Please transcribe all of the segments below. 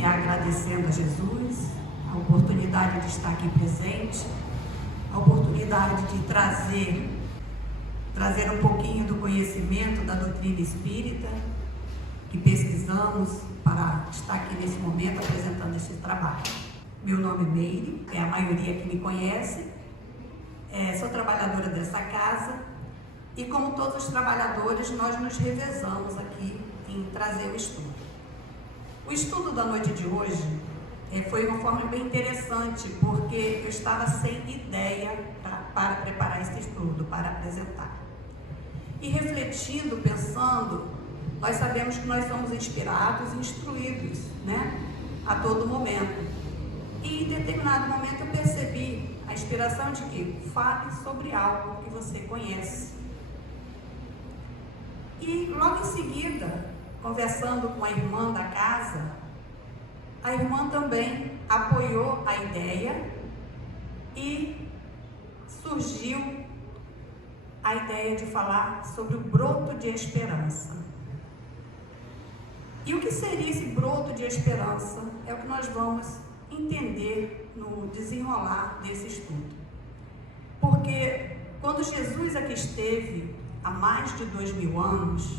iniciar agradecendo a Jesus, a oportunidade de estar aqui presente, a oportunidade de trazer um pouquinho do conhecimento da doutrina espírita, que pesquisamos para estar aqui nesse momento apresentando este trabalho. Meu nome é Meire, é a maioria que me conhece, sou trabalhadora dessa casa e, como todos os trabalhadores, nós nos revezamos aqui em trazer o estudo. O estudo da noite de hoje foi uma forma bem interessante, porque eu estava sem ideia para preparar esse estudo, para apresentar. E refletindo, pensando, nós sabemos que nós somos inspirados e instruídos, a todo momento. E em determinado momento eu percebi a inspiração de que fale sobre algo que você conhece. E logo em seguida, conversando com a irmã da casa, a irmã também apoiou a ideia e surgiu a ideia de falar sobre o broto de esperança. E o que seria esse broto de esperança é o que nós vamos entender no desenrolar desse estudo. Porque quando Jesus aqui esteve há mais de 2000 anos,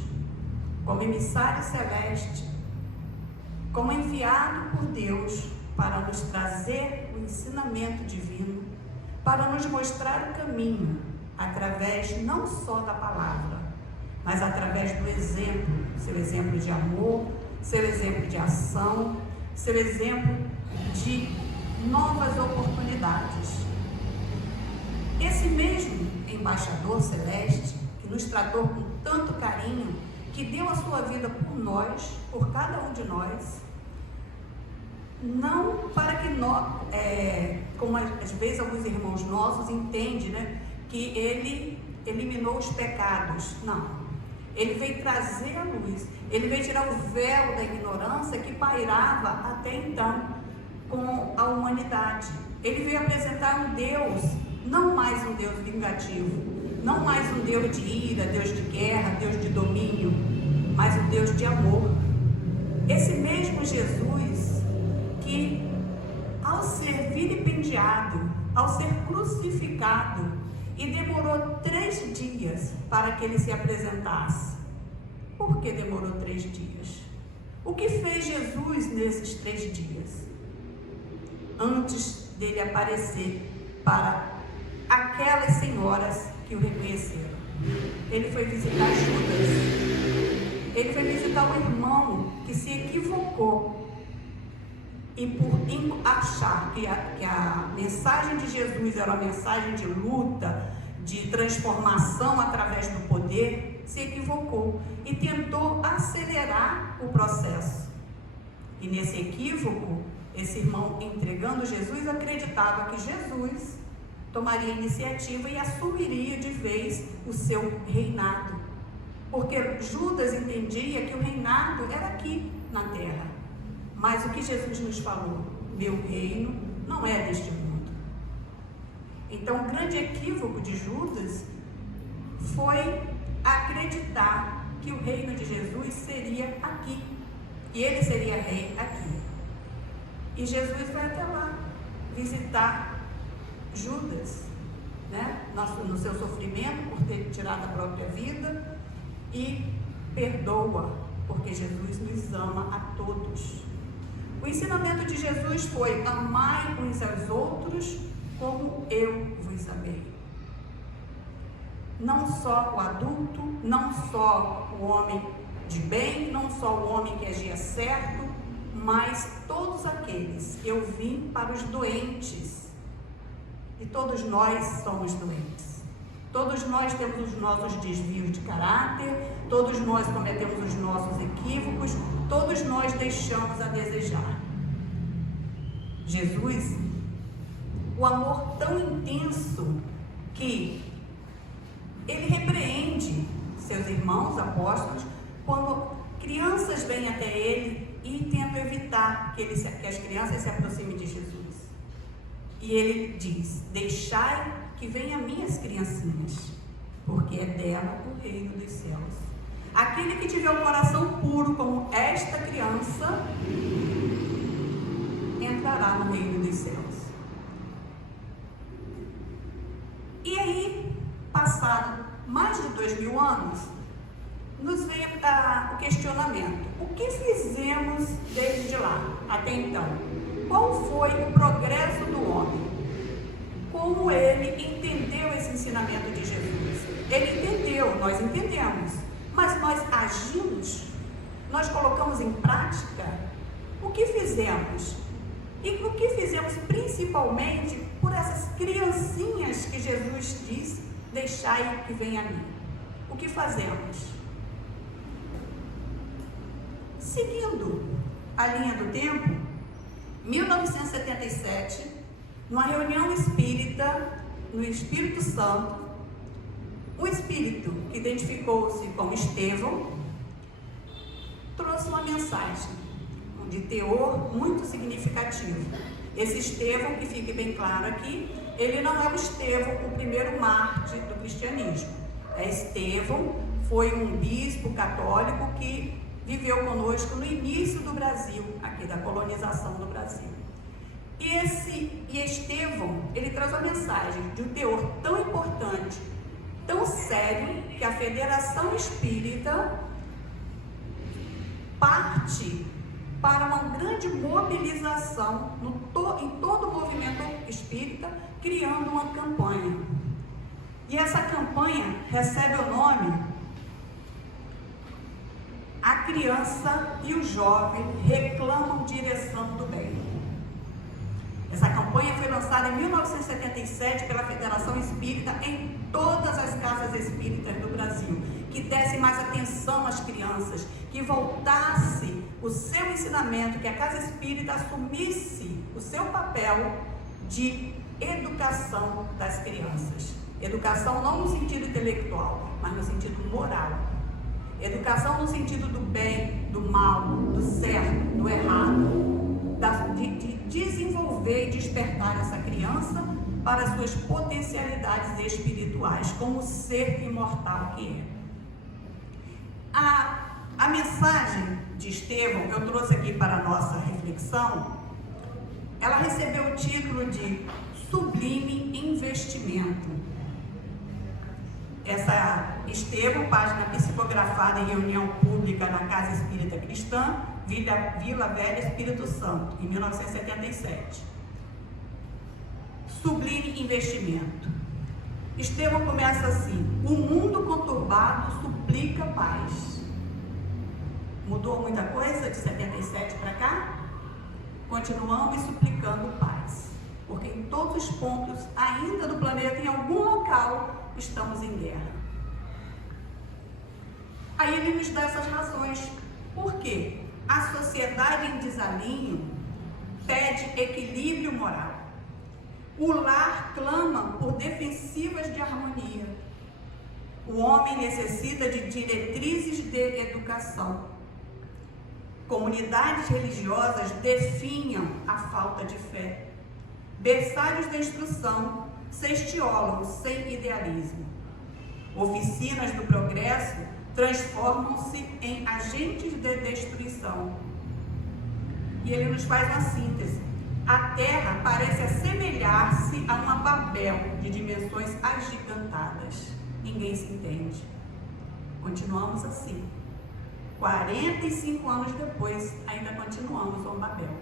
como emissário celeste, como enviado por Deus para nos trazer o ensinamento divino, para nos mostrar o caminho, através não só da palavra, mas através do exemplo, seu exemplo de amor, seu exemplo de ação, seu exemplo de novas oportunidades. Esse mesmo embaixador celeste, que nos tratou com tanto carinho, que deu a sua vida por nós, por cada um de nós, não para que nós, como às vezes alguns irmãos nossos entendem, que ele eliminou os pecados. Não. Ele veio trazer a luz. Ele veio tirar o véu da ignorância que pairava até então com a humanidade. Ele veio apresentar um Deus, não mais um Deus vingativo, não mais um Deus de ira, Deus de guerra, Deus de domínio, mas um Deus de amor. Esse mesmo Jesus que, ao ser vilipendiado, ao ser crucificado, e demorou 3 dias para que ele se apresentasse. Por que demorou 3 dias? O que fez Jesus nesses 3 dias? Antes dele aparecer para aquelas senhoras que o reconheceram. Ele foi visitar Judas. Ele foi visitar um irmão que se equivocou. E por achar que a mensagem de Jesus era uma mensagem de luta, de transformação através do poder, se equivocou e tentou acelerar o processo. E nesse equívoco, esse irmão, entregando Jesus, acreditava que Jesus tomaria a iniciativa e assumiria de vez o seu reinado. Porque Judas entendia que o reinado era aqui na terra. Mas o que Jesus nos falou? Meu reino não é deste mundo. Então, o grande equívoco de Judas foi acreditar que o reino de Jesus seria aqui. E ele seria rei aqui. E Jesus vai até lá visitar Judas, no seu sofrimento por ter tirado a própria vida, e perdoa, porque Jesus nos ama a todos. O ensinamento de Jesus foi: amai uns aos outros como eu vos amei. Não só o adulto, não só o homem de bem, não só o homem que agia certo, mas todos aqueles. Eu vim para os doentes. E todos nós somos doentes. Todos nós temos os nossos desvios de caráter, todos nós cometemos os nossos equívocos, todos nós deixamos a desejar. Jesus, o amor tão intenso que ele repreende seus irmãos apóstolos quando crianças vêm até ele e tentam evitar que as crianças se aproximem de Jesus. E ele diz: deixai que venham a mim as criancinhas, porque é dela o reino dos céus. Aquele que tiver o coração puro como esta criança entrará no reino dos céus. E aí, passado mais de 2000 anos, nos veio o questionamento: o que fizemos desde lá até então? Qual foi o progresso do homem? Como ele entendeu esse ensinamento de Jesus? Ele entendeu, nós entendemos, mas nós agimos, nós colocamos em prática o que fizemos. E o que fizemos principalmente por essas criancinhas que Jesus diz: deixai que venha a mim. O que fazemos? Seguindo a linha do tempo, 1977, numa reunião espírita, no Espírito Santo, um espírito que identificou-se como Estevão, trouxe uma mensagem de teor muito significativo. Esse Estevão, que fique bem claro aqui, ele não é o Estevão, o primeiro mártir do cristianismo. Estevão foi um bispo católico que viveu conosco no início do Brasil, aqui da colonização do Brasil. E Estevão, ele traz uma mensagem de um teor tão importante, tão sério, que a Federação Espírita parte para uma grande mobilização em todo o movimento espírita, criando uma campanha. E essa campanha recebe o nome A Criança e o Jovem Reclamam Direção do Bem. Essa campanha foi lançada em 1977 pela Federação Espírita em todas as casas espíritas do Brasil, que desse mais atenção às crianças, que voltasse o seu ensinamento, que a casa espírita assumisse o seu papel de educação das crianças. Educação não no sentido intelectual, mas no sentido moral. Educação no sentido do bem, do mal, do certo, do errado, de desenvolver e despertar essa criança para as suas potencialidades espirituais, como ser imortal que é. A mensagem de Estevão, eu trouxe aqui para a nossa reflexão, ela recebeu o título de Sublime Investimento. Essa Estevão, página psicografada em reunião pública na Casa Espírita Cristã, Vila Velha, Espírito Santo, em 1977. Sublime investimento. Estevão começa assim: o mundo conturbado suplica paz. Mudou muita coisa de 77 para cá? Continuamos suplicando paz, porque em todos os pontos ainda do planeta, em algum local, estamos em guerra. Aí ele nos dá essas razões. Por quê? A sociedade em desalinho pede equilíbrio moral. O lar clama por defensivas de harmonia. O homem necessita de diretrizes de educação. Comunidades religiosas definham a falta de fé. Berçários da instrução se estiolam sem idealismo. Oficinas do progresso transformam-se em agentes de destruição. E ele nos faz uma síntese. A Terra parece assemelhar-se a uma Babel de dimensões agigantadas. Ninguém se entende. Continuamos assim. 45 anos depois, ainda continuamos uma Babel.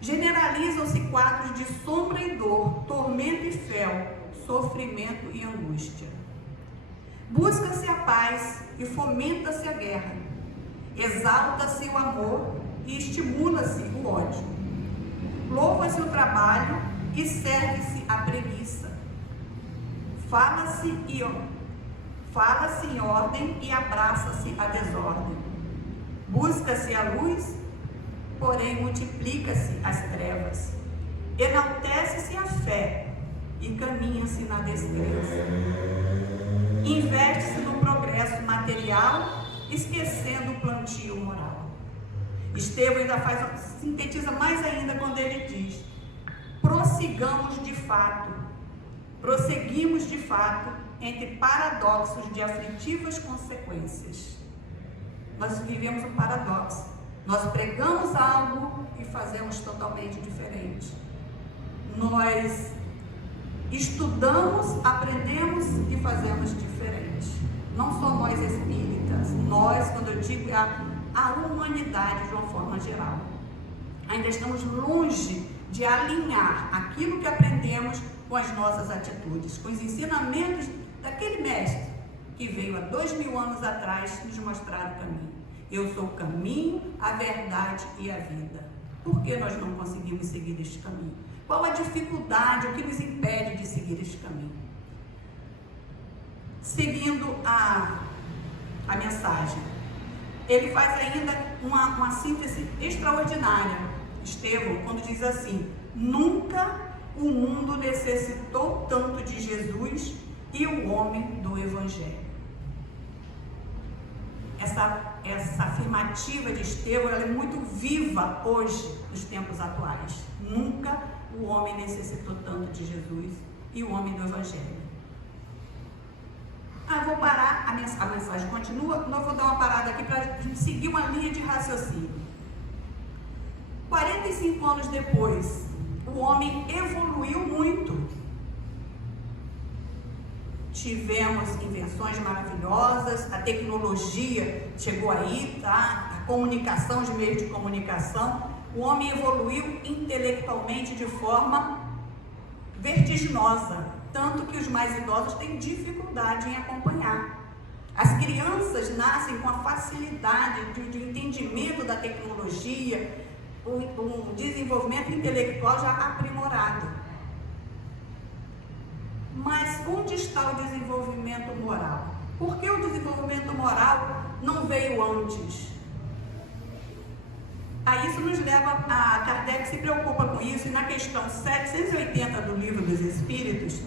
Generalizam-se quadros de sombra e dor, tormento e fel, sofrimento e angústia. Busca-se a paz e fomenta-se a guerra. Exalta-se o amor e estimula-se o ódio. Louva-se o trabalho e serve-se a preguiça. Fala-se em ordem e abraça-se a desordem. Busca-se a luz, porém multiplica-se as trevas. Enaltece-se a fé e caminha-se na descrença. Investe-se no progresso material, esquecendo o plantio moral. Estevão ainda sintetiza mais ainda quando ele diz: prosseguimos de fato entre paradoxos de aflitivas consequências. Nós vivemos um paradoxo. Nós pregamos algo e fazemos totalmente diferente. Nós estudamos, aprendemos e fazemos diferente. Não só nós espíritas, nós, quando eu digo, a humanidade de uma forma geral. Ainda estamos longe de alinhar aquilo que aprendemos com as nossas atitudes, com os ensinamentos daquele mestre que veio há 2000 anos atrás nos mostrar o caminho. Eu sou o caminho, a verdade e a vida. Por que nós não conseguimos seguir este caminho? Qual a dificuldade, o que nos impede de seguir este caminho? Seguindo a mensagem, ele faz ainda uma síntese extraordinária, Estevão, quando diz assim: nunca o mundo necessitou tanto de Jesus e o homem do Evangelho. Essa afirmativa de Estevão, ela é muito viva hoje, nos tempos atuais. Nunca o homem necessitou tanto de Jesus e o homem do Evangelho. Vou parar, a mensagem continua, mas vou dar uma parada aqui para a gente seguir uma linha de raciocínio. 45 anos depois, o homem evoluiu muito. Tivemos invenções maravilhosas, a tecnologia chegou aí, tá? A comunicação, os meios de comunicação. O homem evoluiu intelectualmente de forma vertiginosa, tanto que os mais idosos têm dificuldade em acompanhar. As crianças nascem com a facilidade de entendimento da tecnologia, um desenvolvimento intelectual já aprimorado. Mas onde está o desenvolvimento moral? Por que o desenvolvimento moral não veio antes? Isso nos leva a Kardec se preocupa com isso, e na questão 780 do Livro dos Espíritos,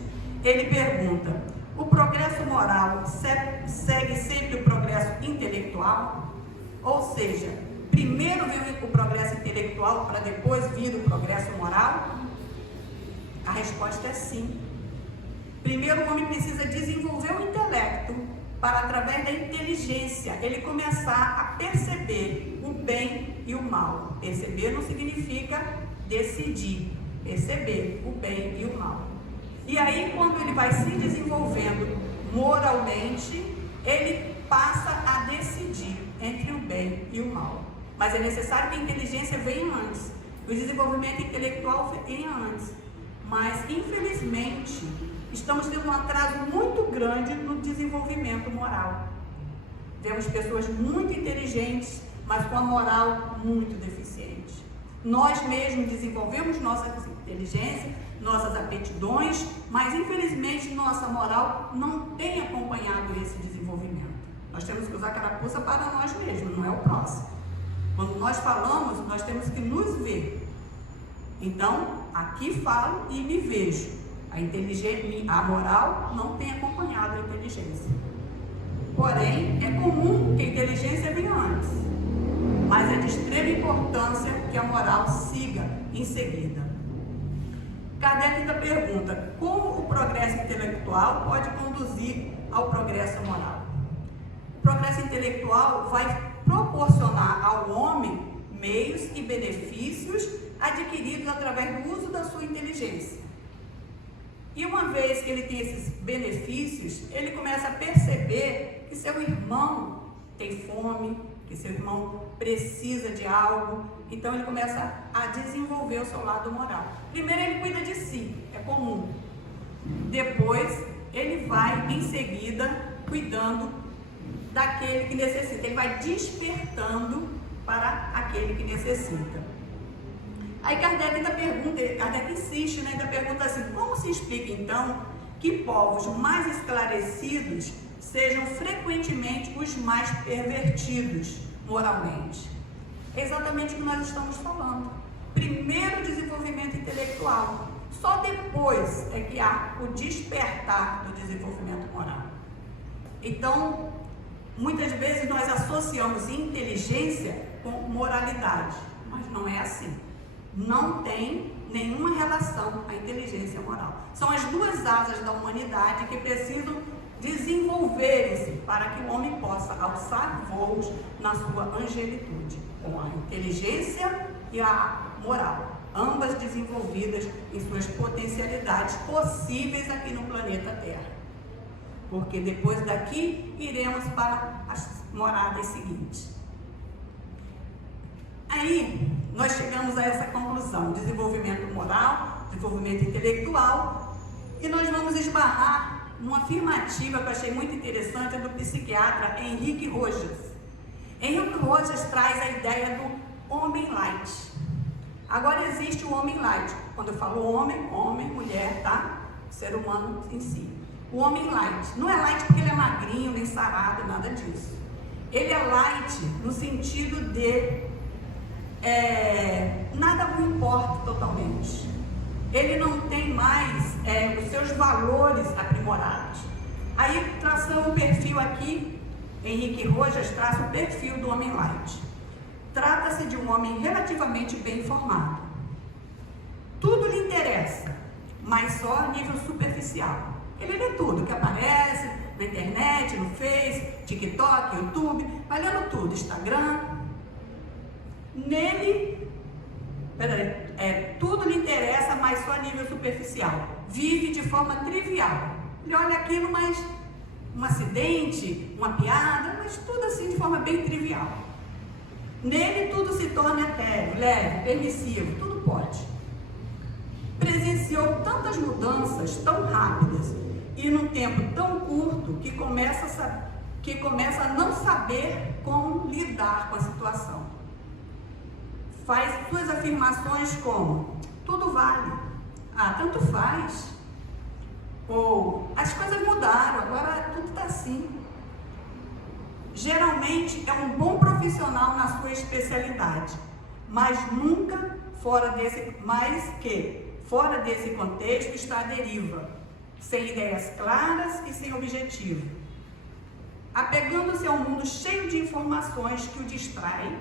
ele pergunta: o progresso moral segue sempre o progresso intelectual? Ou seja, primeiro vem o progresso intelectual para depois vir o progresso moral? A resposta é sim. Primeiro o homem precisa desenvolver o intelecto para, através da inteligência, ele começar a perceber o bem e o mal. Perceber não significa decidir. Perceber o bem e o mal. E aí, quando ele vai se desenvolvendo moralmente, ele passa a decidir entre o bem e o mal. Mas é necessário que a inteligência venha antes. O desenvolvimento intelectual venha antes. Mas, infelizmente, estamos tendo um atraso muito grande no desenvolvimento moral. Vemos pessoas muito inteligentes, mas com a moral muito deficiente. Nós mesmos desenvolvemos nossa inteligência, nossas aptidões, mas infelizmente nossa moral não tem acompanhado esse desenvolvimento. Nós temos que usar a carapuça para nós mesmos, não é o próximo. Quando nós falamos, nós temos que nos ver. Então, aqui falo e me vejo. A moral não tem acompanhado a inteligência. Porém, é comum que a inteligência venha antes, mas é de extrema importância que a moral siga em seguida. Kardec ainda pergunta: como o progresso intelectual pode conduzir ao progresso moral? O progresso intelectual vai proporcionar ao homem meios e benefícios adquiridos através do uso da sua inteligência. E uma vez que ele tem esses benefícios, ele começa a perceber que seu irmão tem fome, que seu irmão precisa de algo. Então ele começa a desenvolver o seu lado moral. Primeiro ele cuida de si, é comum. Depois ele vai em seguida cuidando daquele que necessita. Ele vai despertando para aquele que necessita. Aí Kardec ainda pergunta, Kardec insiste, ainda pergunta assim: como se explica então que povos mais esclarecidos sejam frequentemente os mais pervertidos moralmente? É exatamente o que nós estamos falando. Primeiro o desenvolvimento intelectual, só depois é que há o despertar do desenvolvimento moral. Então, muitas vezes nós associamos inteligência com moralidade, mas não é assim. Não tem nenhuma relação à inteligência moral. São as duas asas da humanidade que precisam desenvolverem-se para que o homem possa alçar voos na sua angelitude, com a inteligência e a moral, ambas desenvolvidas em suas potencialidades possíveis aqui no planeta Terra. Porque depois daqui iremos para as moradas seguintes. Aí nós chegamos a essa conclusão: desenvolvimento moral, desenvolvimento intelectual, e nós vamos esbarrar numa afirmativa que eu achei muito interessante, do psiquiatra Henrique Rojas. Henrique Rojas traz a ideia do homem light. Agora existe o homem light. Quando eu falo homem, mulher, tá? O ser humano em si. O homem light. Não é light porque ele é magrinho, nem sarado, nada disso. Ele é light no sentido de nada o importa totalmente. Ele não tem mais os seus valores aprimorados. Aí, traçando o perfil aqui, Henrique Rojas traça o perfil do homem light. Trata-se de um homem relativamente bem informado. Tudo lhe interessa, mas só a nível superficial. Ele lê tudo que aparece na internet, no Face, TikTok, YouTube, vai lendo tudo, Instagram. Nele, tudo lhe interessa, mas só a nível superficial. Vive de forma trivial. Ele olha aquilo, mas um acidente, uma piada, mas tudo assim de forma bem trivial. Nele tudo se torna etéreo, leve, permissivo, tudo pode. Presenciou tantas mudanças tão rápidas e num tempo tão curto que começa a não saber como lidar com a situação. Faz suas afirmações como: tudo vale, tanto faz, ou as coisas mudaram, agora tudo está assim. Geralmente é um bom profissional na sua especialidade, mas nunca fora desse contexto está à deriva, sem ideias claras e sem objetivo, apegando-se a um mundo cheio de informações que o distraem,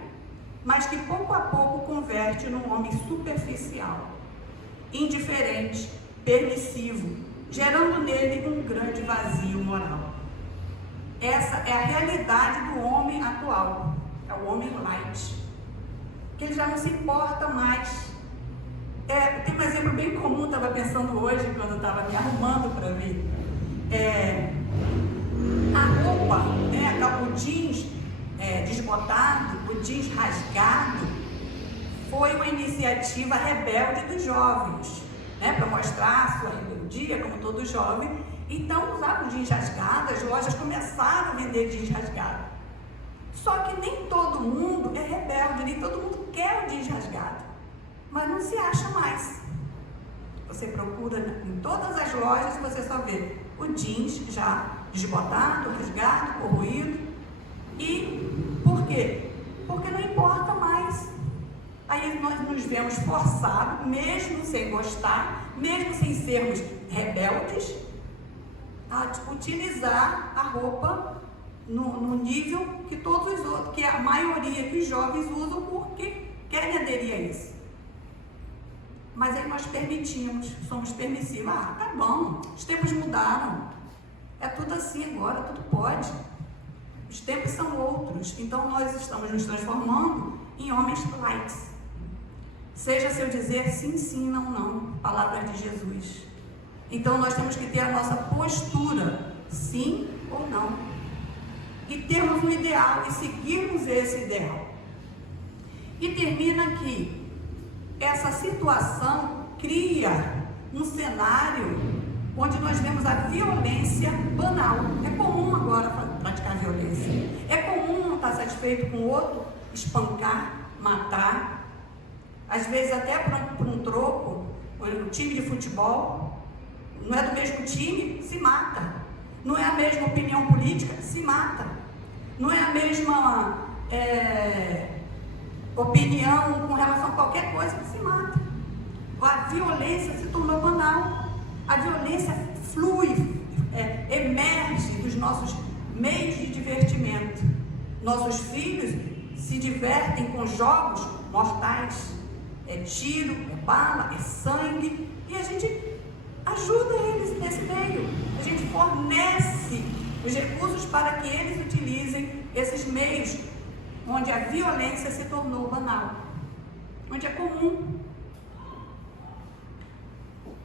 mas que pouco a pouco converte num homem superficial, indiferente, permissivo, gerando nele um grande vazio moral. Essa é a realidade do homem atual, é o homem light, que ele já não se importa mais. Tem um exemplo bem comum, estava pensando hoje, quando eu estava me arrumando para vir. A roupa, o jeans desbotado, o jeans rasgado, foi uma iniciativa rebelde dos jovens, para mostrar a sua rebeldia, como todo jovem. Então usavam jeans rasgados, as lojas começaram a vender jeans rasgado. Só que nem todo mundo é rebelde, nem todo mundo quer o jeans rasgado, mas não se acha mais. Você procura em todas as lojas e você só vê o jeans já desbotado, rasgado, corroído. E por quê? Porque não importa mais. Aí nós nos vemos forçados, mesmo sem gostar, mesmo sem sermos rebeldes, a utilizar a roupa no nível que todos os outros, que a maioria que os jovens usam porque querem aderir a isso. Mas aí nós permitimos, somos permissivos. Tá bom, os tempos mudaram, é tudo assim agora, tudo pode. Os tempos são outros, então nós estamos nos transformando em homens light. Seja seu dizer sim, sim, não, não, palavras de Jesus. Então nós temos que ter a nossa postura, sim ou não, e termos um ideal e seguirmos esse ideal. E termina que essa situação cria um cenário onde nós vemos a violência banal. É comum agora praticar violência. É comum não estar satisfeito com o outro, espancar, matar. Às vezes até por um troco, um time de futebol, não é do mesmo time, se mata. Não é a mesma opinião política, se mata. Não é a mesma opinião com relação a qualquer coisa, se mata. A violência se tornou banal. A violência flui, emerge dos nossos meios de divertimento. Nossos filhos se divertem com jogos mortais. É tiro, é bala, é sangue. E a gente ajuda eles nesse meio. A gente fornece os recursos para que eles utilizem esses meios onde a violência se tornou banal, onde é comum.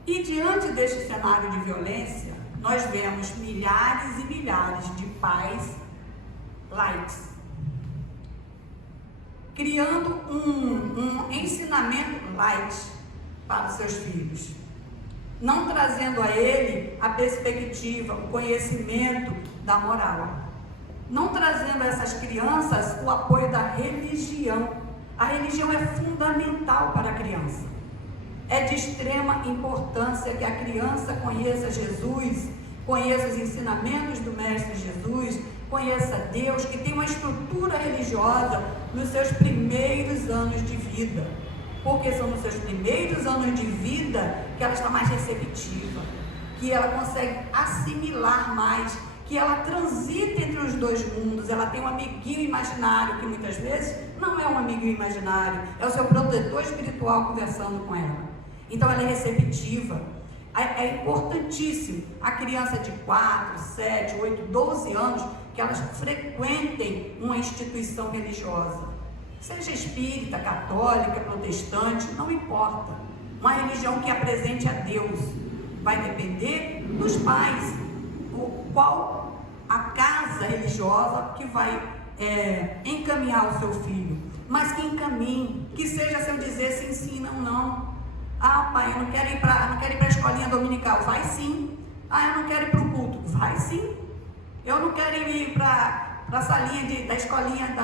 E diante deste cenário de violência, nós vemos milhares e milhares de pais lights, criando um ensinamento light para os seus filhos, não trazendo a ele a perspectiva, o conhecimento da moral, não trazendo a essas crianças o apoio da religião. A religião é fundamental para a criança. É de extrema importância que a criança conheça Jesus, conheça os ensinamentos do Mestre Jesus, conheça Deus, que tem uma estrutura religiosa nos seus primeiros anos de vida, porque são nos seus primeiros anos de vida que ela está mais receptiva, que ela consegue assimilar mais, que ela transita entre os dois mundos. Ela tem um amiguinho imaginário, que muitas vezes não é um amiguinho imaginário, é o seu protetor espiritual conversando com ela. Então ela é receptiva. É importantíssimo a criança de 4, 7, 8, 12 anos que elas frequentem uma instituição religiosa, seja espírita, católica, protestante, não importa, uma religião que apresente a Deus. Vai depender dos pais, qual a casa religiosa que vai encaminhar o seu filho, mas que encaminhe, que seja seu dizer sim, sim, não, não. Ah, pai, eu não quero ir para a escolinha dominical. Vai sim. Ah, eu não quero ir para o culto. Vai sim. Eu não quero ir para a salinha da escolinha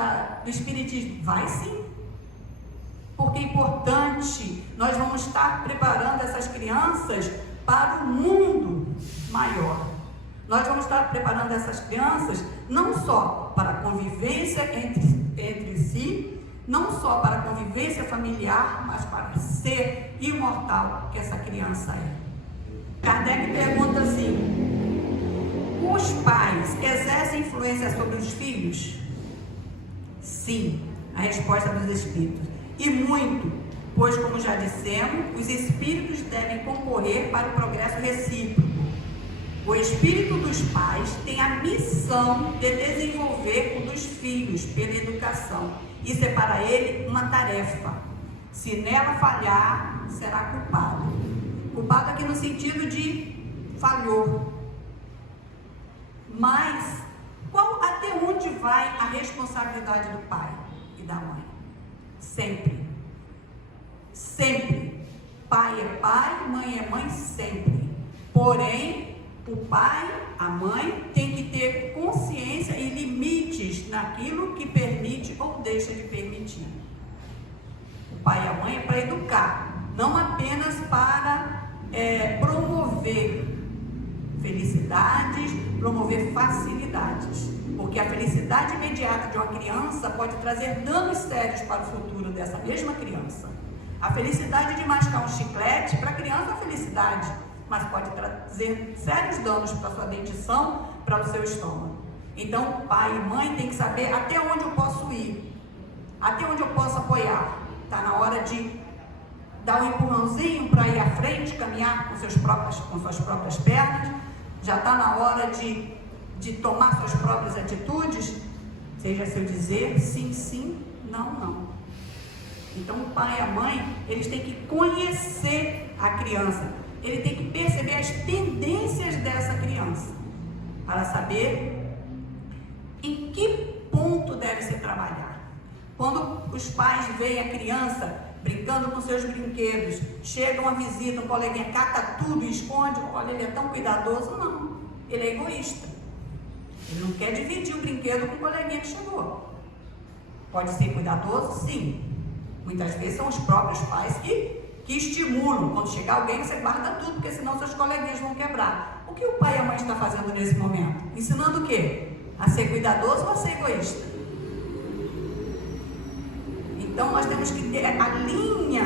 do espiritismo. Vai sim. Porque é importante, nós vamos estar preparando essas crianças para o mundo maior. Nós vamos estar preparando essas crianças não só para a convivência entre si, não só para a convivência familiar, mas para ser imortal que essa criança é. Kardec pergunta assim: os pais exercem influência sobre os filhos? Sim, a resposta dos espíritos. E muito, pois, como já dissemos, os espíritos devem concorrer para o progresso recíproco. O espírito dos pais tem a missão de desenvolver o dos filhos pela educação. Isso é para ele uma tarefa. Se nela falhar, será culpado. Culpado aqui no sentido de falhou. Mas até onde vai a responsabilidade do pai e da mãe? Sempre. Sempre. Pai é pai, mãe é mãe, sempre. Porém, o pai, a mãe, tem que ter consciência e limites naquilo que permite ou deixa de permitir. O pai e a mãe é para educar, não apenas para promover felicidades, promover facilidades. Porque a felicidade imediata de uma criança pode trazer danos sérios para o futuro dessa mesma criança. A felicidade de mascar um chiclete, para a criança é felicidade, mas pode trazer sérios danos para a sua dentição, para o seu estômago. Então, pai e mãe tem que saber até onde eu posso ir, até onde eu posso apoiar. Está na hora de dar um empurrãozinho para ir à frente, caminhar com suas próprias pernas. Já está na hora de tomar suas próprias atitudes, seja seu dizer sim, sim, não, não. Então, o pai e a mãe, eles têm que conhecer a criança. Ele tem que perceber as tendências dessa criança, para saber em que ponto deve se trabalhar. Quando os pais veem a criança brincando com seus brinquedos, chega uma visita, um coleguinha cata tudo e esconde, olha, ele é tão cuidadoso. Não, ele é egoísta. Ele não quer dividir o brinquedo com o coleguinha que chegou. Pode ser cuidadoso? Sim. Muitas vezes são os próprios pais que estimulam. Quando chegar alguém, você guarda tudo, porque senão seus coleguinhas vão quebrar. O que o pai e a mãe estão fazendo nesse momento? Ensinando o quê? A ser cuidadoso ou a ser egoísta? Então, nós temos que ter a linha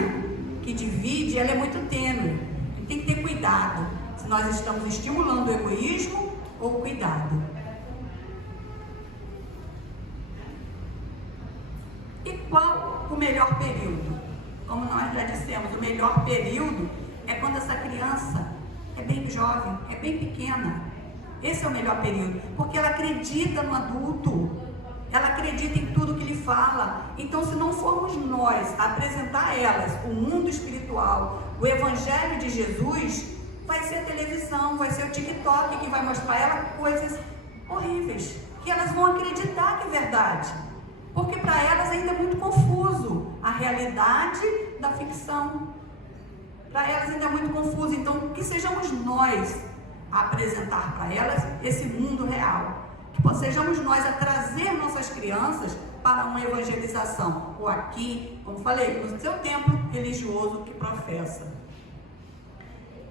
que divide, ela é muito tênue. A gente tem que ter cuidado se nós estamos estimulando o egoísmo ou o cuidado. E qual o melhor período? Como nós já dissemos, o melhor período é quando essa criança é bem jovem, é bem pequena. Esse é o melhor período, porque ela acredita no adulto, ela acredita em tudo que ele fala. Então, se não formos nós apresentar a elas o mundo espiritual, o Evangelho de Jesus, vai ser a televisão, vai ser o TikTok que vai mostrar a ela coisas horríveis, que elas vão acreditar que é verdade, porque para elas ainda é muito confuso a realidade da ficção. Para elas ainda é muito confuso. Então, que sejamos nós a apresentar para elas esse mundo real, que sejamos nós a trazer nossas crianças para uma evangelização, ou aqui, como falei, no seu templo religioso que professa.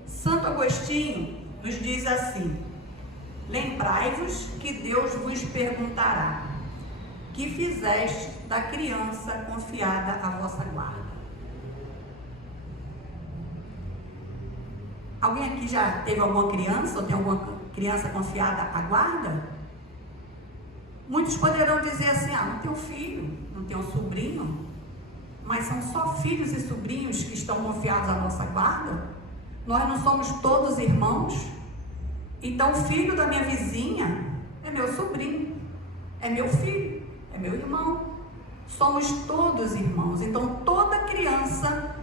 Santo Agostinho nos diz assim: lembrai-vos que Deus vos perguntará, que fizeste da criança confiada à vossa guarda. Alguém aqui já teve alguma criança, ou tem alguma criança confiada à guarda? Muitos poderão dizer assim: não tenho filho, não tenho sobrinho, mas são só filhos e sobrinhos que estão confiados à nossa guarda? Nós não somos todos irmãos? Então o filho da minha vizinha é meu sobrinho, é meu filho, é meu irmão. Somos todos irmãos. Então toda criança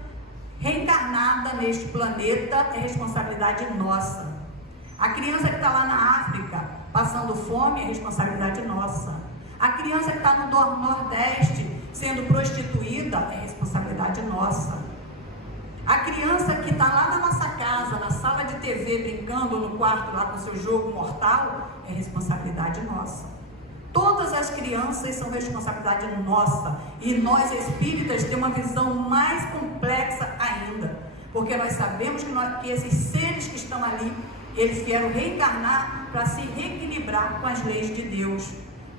reencarnada neste planeta é responsabilidade nossa. A criança que está lá na África passando fome é responsabilidade nossa. A criança que está no Nordeste sendo prostituída é responsabilidade nossa. A criança que está lá na nossa casa, na sala de TV, brincando no quarto lá com seu jogo mortal, é responsabilidade nossa. Todas as crianças são responsabilidade nossa. E nós espíritas temos uma visão mais complexa ainda, porque nós sabemos que esses seres que estão ali, eles vieram reencarnar para se reequilibrar com as leis de Deus,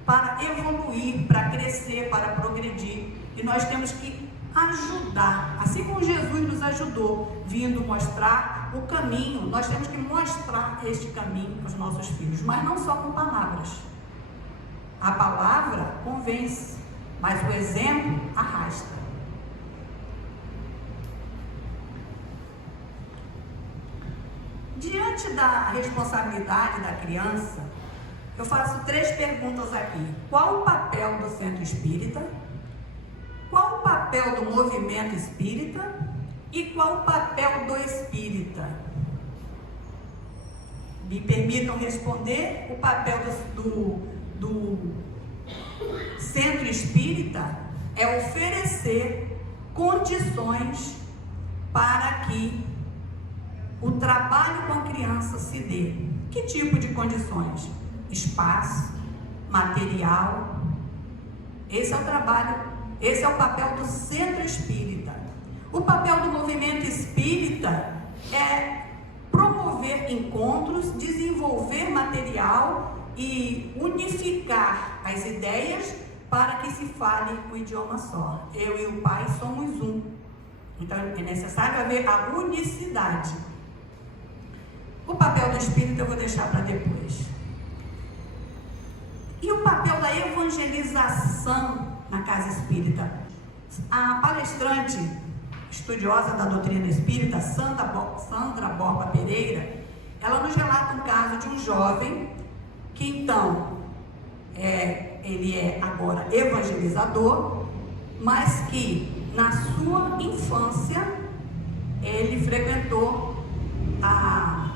para evoluir, para crescer, para progredir. E nós temos que ajudar, assim como Jesus nos ajudou, vindo mostrar o caminho. Nós temos que mostrar este caminho aos nossos filhos, mas não só com palavras. A palavra convence, mas o exemplo arrasta. Diante da responsabilidade da criança, eu faço 3 perguntas aqui. Qual o papel do centro espírita? Qual o papel do movimento espírita? E qual o papel do espírita? Me permitam responder. O papel do centro espírita é oferecer condições para que o trabalho com a criança se dê. Que tipo de condições? Espaço, material. Esse é o trabalho, esse é o papel do centro espírita. O papel do movimento espírita é promover encontros, desenvolver material e unificar as ideias para que se fale o idioma só. Eu e o Pai somos um. Então é necessário haver a unicidade. O papel do espírito eu vou deixar para depois. E o papel da evangelização na casa espírita? A palestrante estudiosa da doutrina espírita, Sandra Borba Pereira, ela nos relata um caso de um jovem que então, ele é agora evangelizador, mas que na sua infância ele frequentou a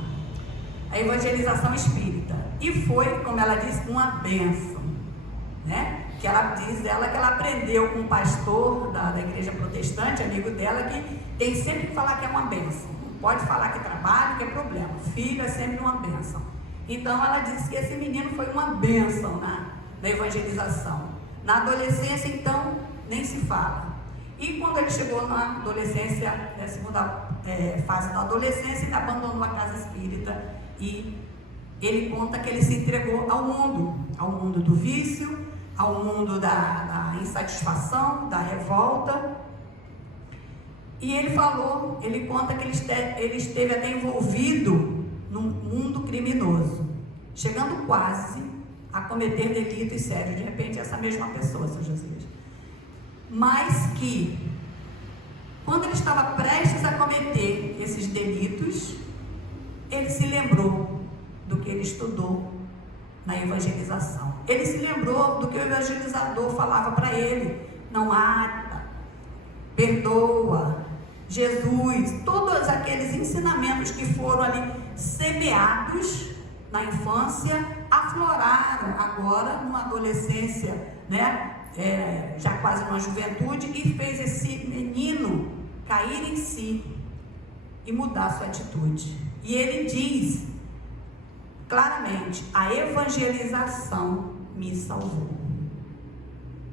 evangelização espírita e foi, como ela diz, uma bênção, né? Que ela diz que ela aprendeu com um pastor da igreja protestante, amigo dela, que tem sempre que falar que é uma bênção, não pode falar que trabalho, que é problema, filho é sempre uma bênção. Então ela disse que esse menino foi uma bênção na evangelização. Na adolescência, então, nem se fala. E quando ele chegou na adolescência, na segunda fase da adolescência, ele abandonou a casa espírita e ele conta que ele se entregou ao mundo do vício, ao mundo da insatisfação, da revolta. E ele conta que ele esteve até envolvido num mundo criminoso, chegando quase a cometer delitos sérios. De repente, essa mesma pessoa, São Jesus. Mas que, quando ele estava prestes a cometer esses delitos, ele se lembrou do que ele estudou na evangelização. Ele se lembrou do que o evangelizador falava para ele: não mata, perdoa, Jesus, todos aqueles ensinamentos que foram ali semeados na infância, afloraram agora numa adolescência, né? Já quase numa juventude, e fez esse menino cair em si e mudar sua atitude. E ele diz claramente: a evangelização me salvou.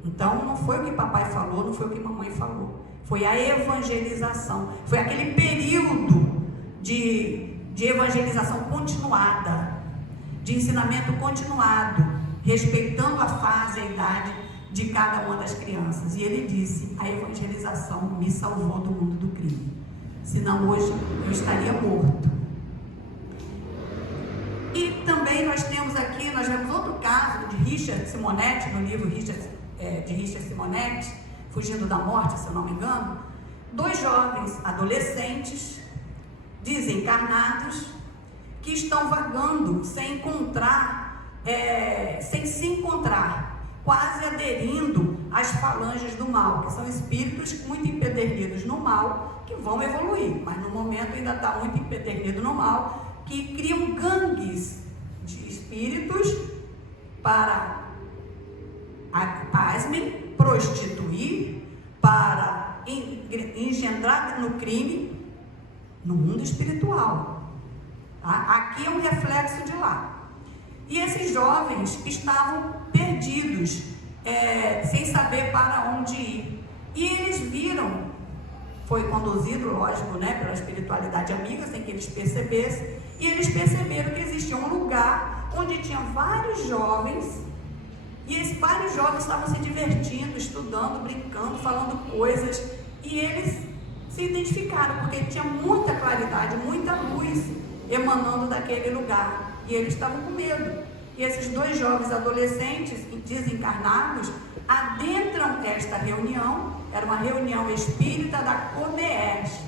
Então não foi o que papai falou, não foi o que mamãe falou, foi a evangelização, foi aquele período de evangelização continuada, de ensinamento continuado, respeitando a fase, a idade de cada uma das crianças. E ele disse: a evangelização me salvou do mundo do crime, senão hoje eu estaria morto. E também nós temos aqui, nós vemos outro caso de Richard Simonetti, no livro de Richard Simonetti, Fugindo da Morte, se eu não me engano. 2 jovens adolescentes desencarnados que estão vagando sem se encontrar, quase aderindo às falanges do mal, que são espíritos muito empedernidos no mal, que vão evoluir, mas no momento ainda está muito empedernido no mal, que criam gangues de espíritos para, pasmem, prostituir, para engendrar no crime, no mundo espiritual. Aqui é um reflexo de lá. E esses jovens estavam perdidos, sem saber para onde ir. E eles viram, foi conduzido, lógico, né, pela espiritualidade amiga, sem que eles percebessem, e eles perceberam que existia um lugar onde tinha vários jovens, e esses vários jovens estavam se divertindo, estudando, brincando, falando coisas, e eles se identificaram, porque tinha muita claridade, muita luz emanando daquele lugar, e eles estavam com medo. E esses 2 jovens adolescentes desencarnados adentram esta reunião. Era uma reunião espírita da COMEES.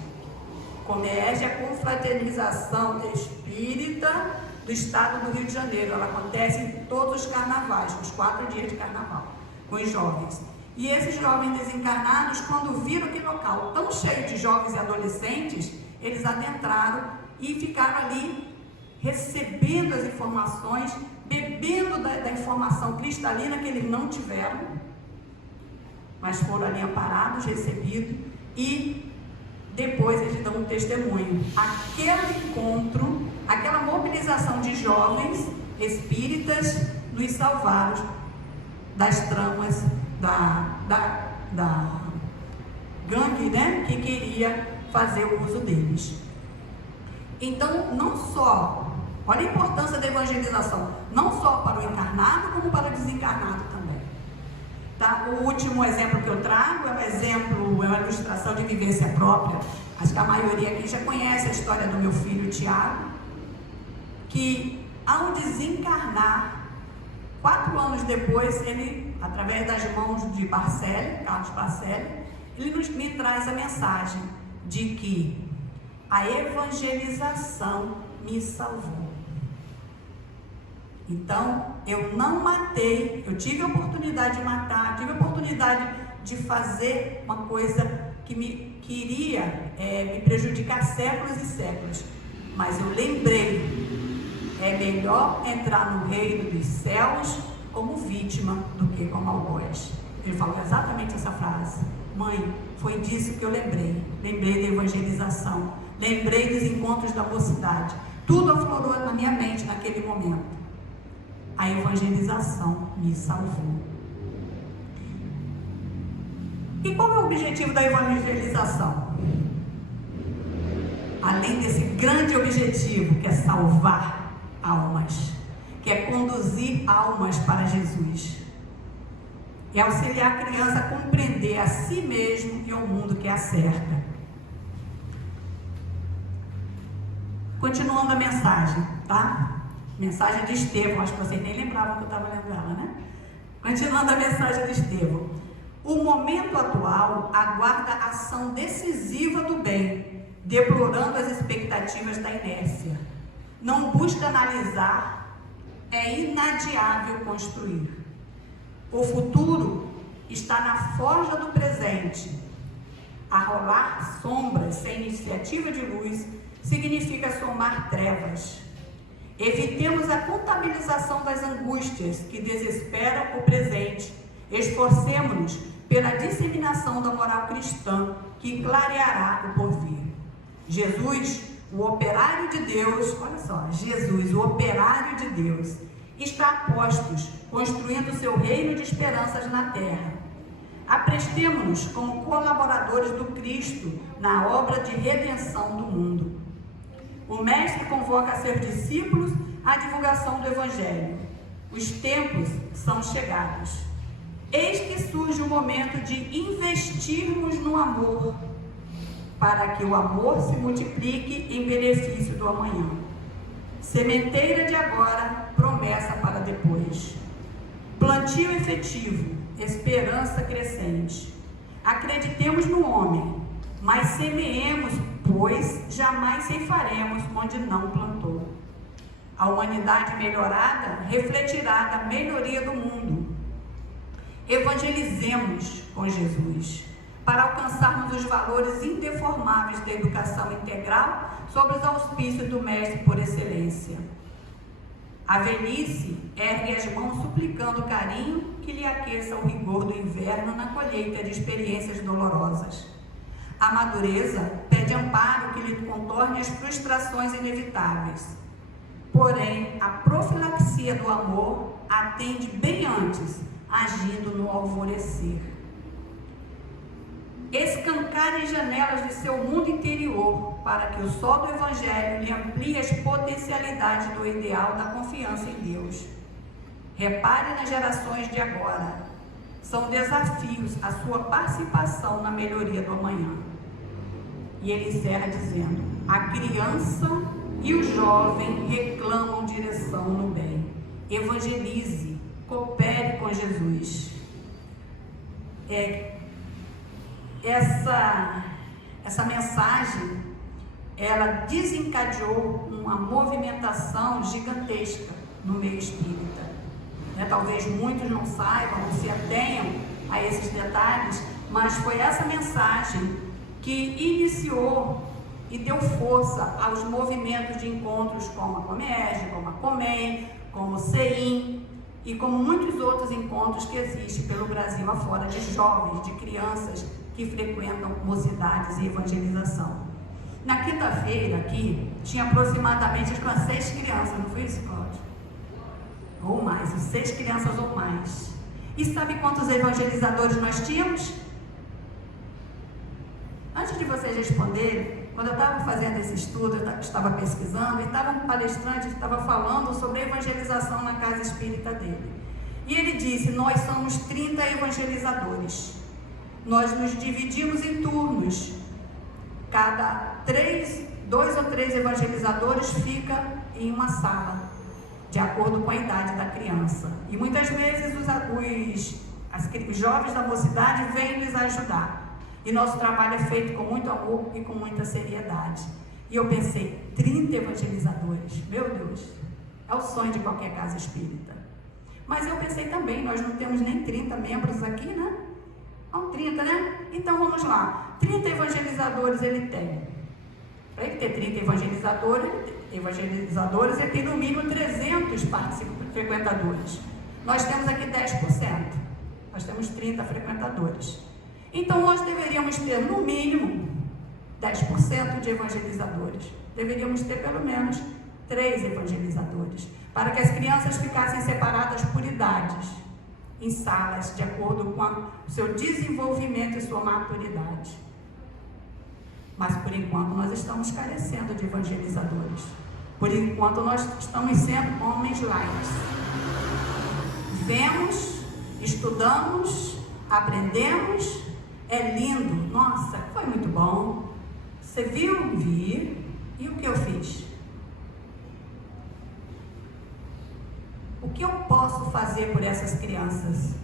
COMEES é a Confraternização Espírita do Estado do Rio de Janeiro. Ela acontece em todos os carnavais, os 4 dias de carnaval, com os jovens. E esses jovens desencarnados, quando viram aquele local tão cheio de jovens e adolescentes, eles adentraram e ficaram ali recebendo as informações, bebendo da informação cristalina que eles não tiveram, mas foram ali amparados, recebidos, e depois eles dão um testemunho. Aquele encontro, aquela mobilização de jovens espíritas nos salvaram das tramas da gangue, né, que queria fazer o uso deles. Então, não só, olha a importância da evangelização, não só para o encarnado, como para o desencarnado também. Tá? O último exemplo que eu trago é uma ilustração de vivência própria. Acho que a maioria aqui já conhece a história do meu filho Tiago, que ao desencarnar, 4 anos depois, ele, através das mãos de Carlos Barcelli, ele me traz a mensagem de que a evangelização me salvou. Então, eu não matei, eu tive a oportunidade de matar, tive a oportunidade de fazer uma coisa que queria me prejudicar séculos e séculos, mas eu lembrei, é melhor entrar no reino dos céus como vítima do que como algoz. Ele falou exatamente essa frase: mãe, foi disso que eu lembrei da evangelização, lembrei dos encontros da mocidade, tudo aflorou na minha mente naquele momento. A evangelização me salvou. E qual é o objetivo da evangelização? Além desse grande objetivo, que é salvar almas, que é conduzir almas para Jesus, é auxiliar a criança a compreender a si mesmo e ao mundo que a cerca. Continuando a mensagem, tá? Mensagem de Estevão, acho que vocês nem lembravam que eu estava lendo ela, né? Continuando a mensagem de Estevão. O momento atual aguarda a ação decisiva do bem, deplorando as expectativas da inércia. não busca analisar, é inadiável construir. O futuro está na forja do presente. Arrolar sombras sem iniciativa de luz significa somar trevas. Evitemos a contabilização das angústias que desesperam o presente. Esforcemo-nos pela disseminação da moral cristã que clareará o porvir. Jesus, o operário de Deus, olha só, Jesus, o operário de Deus, está a postos, construindo seu reino de esperanças na terra. Aprestemo-nos como colaboradores do Cristo na obra de redenção do mundo. O Mestre convoca seus discípulos à divulgação do Evangelho. Os tempos são chegados. Eis que surge o momento de investirmos no amor, para que o amor se multiplique em benefício do amanhã. Sementeira de agora, promessa para depois. Plantio efetivo, esperança crescente. Acreditemos no homem, mas semeemos, pois jamais ceifaremos onde não plantou. A humanidade melhorada refletirá da melhoria do mundo. Evangelizemos com Jesus, para alcançarmos os valores indeformáveis da educação integral sob os auspícios do Mestre por excelência. A velhice ergue as mãos suplicando carinho que lhe aqueça o rigor do inverno na colheita de experiências dolorosas. A madureza pede amparo que lhe contorne as frustrações inevitáveis. Porém, a profilaxia do amor atende bem antes, agindo no alvorecer. Escancare janelas de seu mundo interior, para que o sol do Evangelho lhe amplie as potencialidades do ideal da confiança em Deus. Repare nas gerações de agora. São desafios a sua participação na melhoria do amanhã. E ele encerra dizendo: a criança e o jovem reclamam direção no bem. Evangelize, coopere com Jesus. Essa mensagem, ela desencadeou uma movimentação gigantesca no meio espírita. Talvez muitos não saibam, não se atenham a esses detalhes, mas foi essa mensagem que iniciou e deu força aos movimentos de encontros como a Comerge, como a Comem, como o CEIM e como muitos outros encontros que existem pelo Brasil afora, de jovens, de crianças que frequentam mocidades e evangelização. Na quinta-feira aqui, tinha aproximadamente umas 6 crianças, não foi isso, Cláudio? Ou mais, 6 crianças ou mais. E sabe quantos evangelizadores nós tínhamos? Antes de vocês responderem, quando eu estava fazendo esse estudo, eu estava pesquisando, e estava um palestrante que estava falando sobre a evangelização na casa espírita dele. E ele disse: nós somos 30 evangelizadores. Nós nos dividimos em turnos. Cada 2 ou 3 evangelizadores fica em uma sala, de acordo com a idade da criança. E muitas vezes os jovens da mocidade vêm nos ajudar. E nosso trabalho é feito com muito amor e com muita seriedade. E eu pensei, 30 evangelizadores, meu Deus, é o sonho de qualquer casa espírita. Mas eu pensei também, nós não temos nem 30 membros aqui, né? São 30, né? Então vamos lá, 30 evangelizadores ele tem. Para ele ter 30 evangelizadores, ele tem no mínimo 300 frequentadores. Nós temos aqui 10%, nós temos 30 frequentadores. Então nós deveríamos ter no mínimo 10% de evangelizadores. Deveríamos ter pelo menos 3 evangelizadores, para que as crianças ficassem separadas por idades, em salas, de acordo com o seu desenvolvimento e sua maturidade. Mas por enquanto nós estamos carecendo de evangelizadores. Por enquanto nós estamos sendo homens light. Vemos, estudamos, aprendemos, é lindo, nossa, foi muito bom. Você viu? Vi. E o que eu fiz? O que eu posso fazer por essas crianças?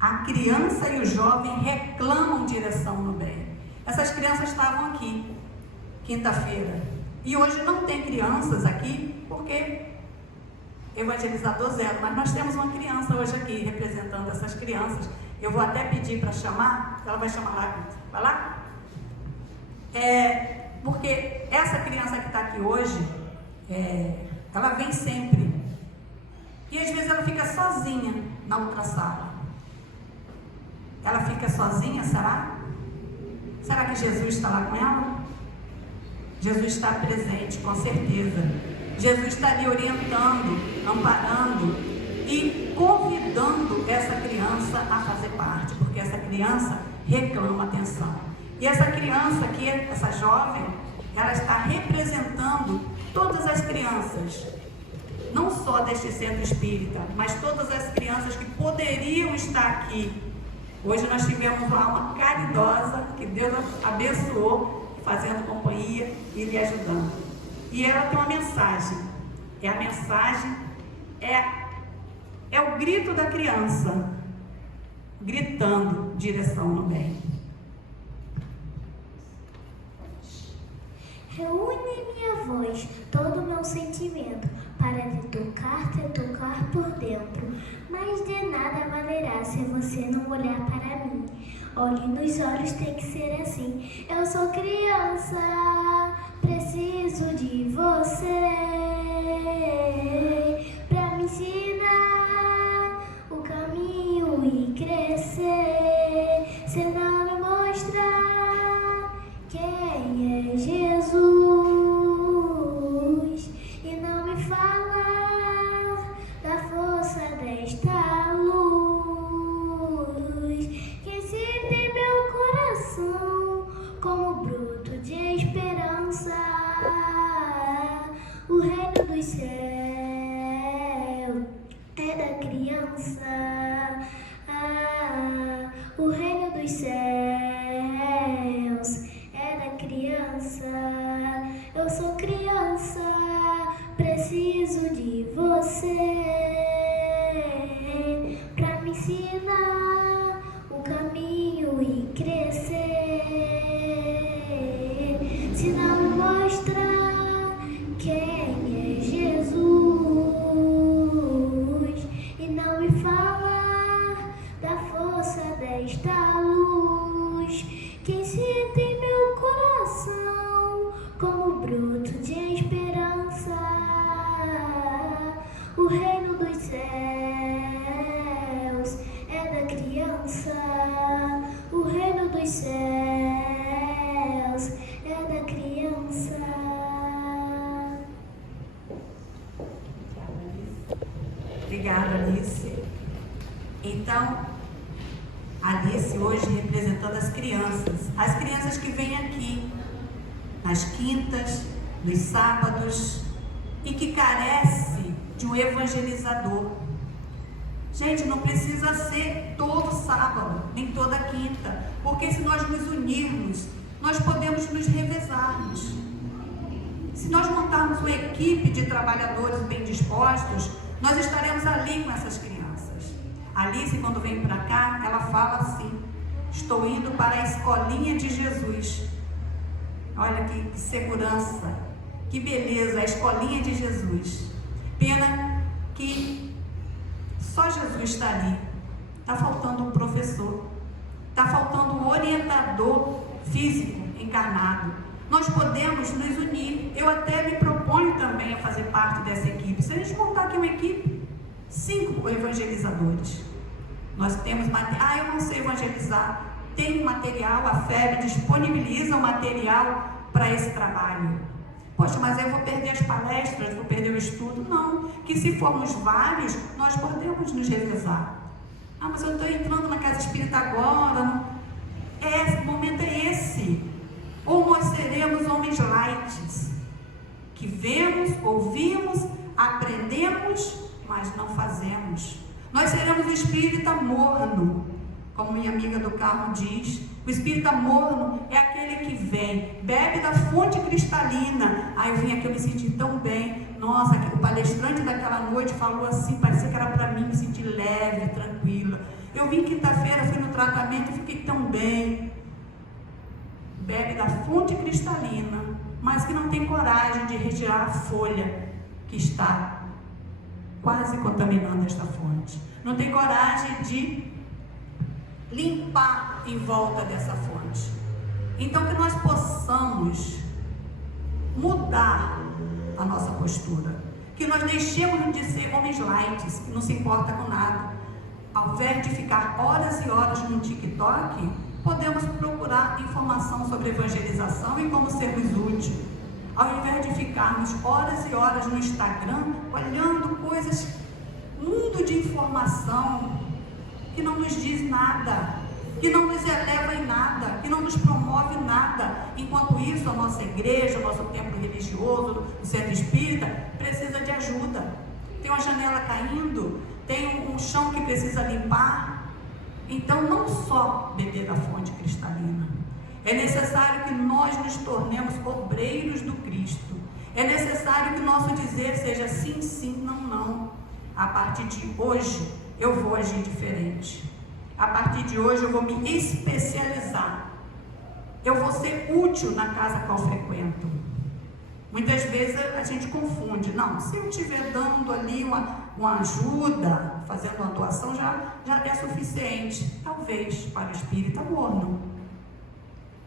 A criança e o jovem reclamam direção no bem. Essas crianças estavam aqui, quinta-feira, E hoje não tem crianças aqui, porque evangelizador zero, mas nós temos uma criança hoje aqui, representando essas crianças. Eu vou até pedir para chamar, ela vai chamar lá, vai lá? Porque essa criança que está aqui hoje, ela vem sempre. E às vezes ela fica sozinha na outra sala. Ela fica sozinha, será? Será que Jesus está lá com ela? Jesus está presente, com certeza. Jesus está ali orientando, amparando e convidando essa criança a fazer parte, porque essa criança reclama atenção. E essa criança aqui, essa jovem, ela está representando todas as crianças, não só deste centro espírita, mas todas as crianças que poderiam estar aqui. Hoje nós tivemos uma alma caridosa, que Deus abençoou, fazendo companhia e lhe ajudando. E ela tem uma mensagem. A mensagem é o grito da criança, gritando direção no bem. Reúne minha voz, todo o meu sentimento, para te tocar por dentro. Mas de nada valerá se você não olhar para mim. Olhe nos olhos, tem que ser assim. Eu sou criança, preciso de você para me ensinar o caminho e crescer. Se não me mostrar quem é Jesus e não me falar da força desta luz que sinta em meu coração como broto de esperança, o reino dos céus é da criança. O reino dos céus é da criança. Eu sou criança, preciso de você pra me ensinar o caminho e crescer. Se não me mostrar quem é Jesus e não me falar da força desta luz que incita em meu coração como broto de esperança, o reino dos céus é da criança. O reino dos céus é da criança. Obrigada, Alice. Então, Alice hoje representando as crianças que vêm aqui nas quintas, nos sábados e que carece de um evangelizador. Gente, não precisa ser todo sábado, nem toda quinta, porque se nós nos unirmos, nós podemos nos revezarmos. Se nós montarmos uma equipe de trabalhadores bem dispostos, nós estaremos ali com essas crianças. Alice, quando vem para cá, ela fala assim: estou indo para a escolinha de Jesus. Olha que segurança, que beleza, a escolinha de Jesus. Pena que só Jesus está ali. Está faltando um professor, está faltando um orientador físico encarnado. Nós podemos nos unir. Eu até me proponho também a fazer parte dessa equipe. Se a gente montar aqui uma equipe, 5 evangelizadores. Nós temos material. Eu não sei evangelizar. Tem material, a FEB disponibiliza o material para esse trabalho. Poxa, mas eu vou perder as palestras, vou perder o estudo. Não, que se formos vários, nós podemos nos revezar. Ah, mas eu estou entrando na casa espírita agora. Não. O momento é esse. Ou nós seremos homens light, que vemos, ouvimos, aprendemos, mas não fazemos. Nós seremos o espírita morno, como minha amiga do carro diz. O espírita morno é aquele que vem, bebe da fonte cristalina. Aí eu vim aqui, eu me senti tão bem. Nossa, o palestrante daquela noite falou assim, parecia que era para mim, me sentir leve, tranquila. Eu vim quinta-feira, fui no tratamento e fiquei tão bem. Bebe da fonte cristalina mas que não tem coragem de retirar a folha que está quase contaminando esta fonte. Não tem coragem de limpar em volta dessa fonte. Então, que nós possamos mudar a nossa postura, que nós deixemos de ser homens light, que não se importa com nada. Ao invés de ficar horas e horas no TikTok, podemos procurar informação sobre evangelização e como sermos úteis. Ao invés de ficarmos horas e horas no Instagram, olhando coisas, mundo de informação, que não nos diz nada, que não nos eleva em nada, que não nos promove nada. Enquanto isso, a nossa igreja, o nosso templo religioso, o centro espírita, precisa de ajuda. Tem uma janela caindo, tem um chão que precisa limpar. Então, não só beber da fonte cristalina. É necessário que nós nos tornemos obreiros do Cristo. É necessário que o nosso dizer seja sim, sim, não, não. A partir de hoje, eu vou agir diferente. A partir de hoje, eu vou me especializar. Eu vou ser útil na casa que eu frequento. Muitas vezes a gente confunde. Não, se eu estiver dando ali uma ajuda, fazendo uma doação, já é suficiente. Talvez para o espírita morno.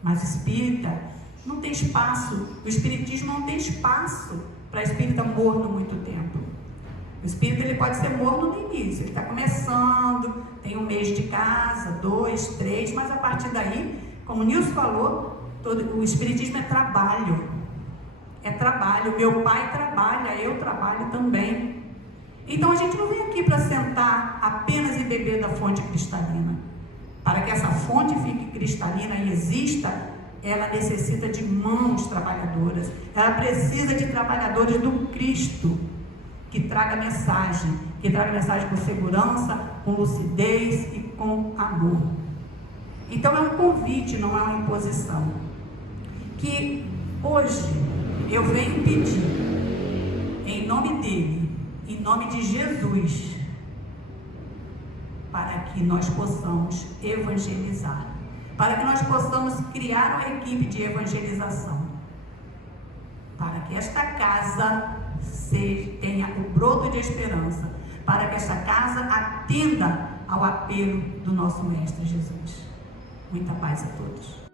Mas o espírita não tem espaço. O espiritismo não tem espaço para espírita morno muito tempo. O espírita ele pode ser morno no início. Ele está começando, tem 1 mês de casa, 2, 3, mas a partir daí, como o Nilson falou, o espiritismo é trabalho. É trabalho. Meu pai trabalha, eu trabalho também. Então a gente não vem aqui para sentar apenas e beber da fonte cristalina. Para que essa fonte fique cristalina e exista, ela necessita de mãos trabalhadoras. Ela precisa de trabalhadores do Cristo, que traga mensagem com segurança, com lucidez e com amor. Então é um convite, não é uma imposição. Que hoje eu venho pedir, em nome dele, em nome de Jesus, para que nós possamos evangelizar, para que nós possamos criar uma equipe de evangelização, para que esta casa tenha o broto de esperança, para que esta casa atenda ao apelo do nosso Mestre Jesus. Muita paz a todos.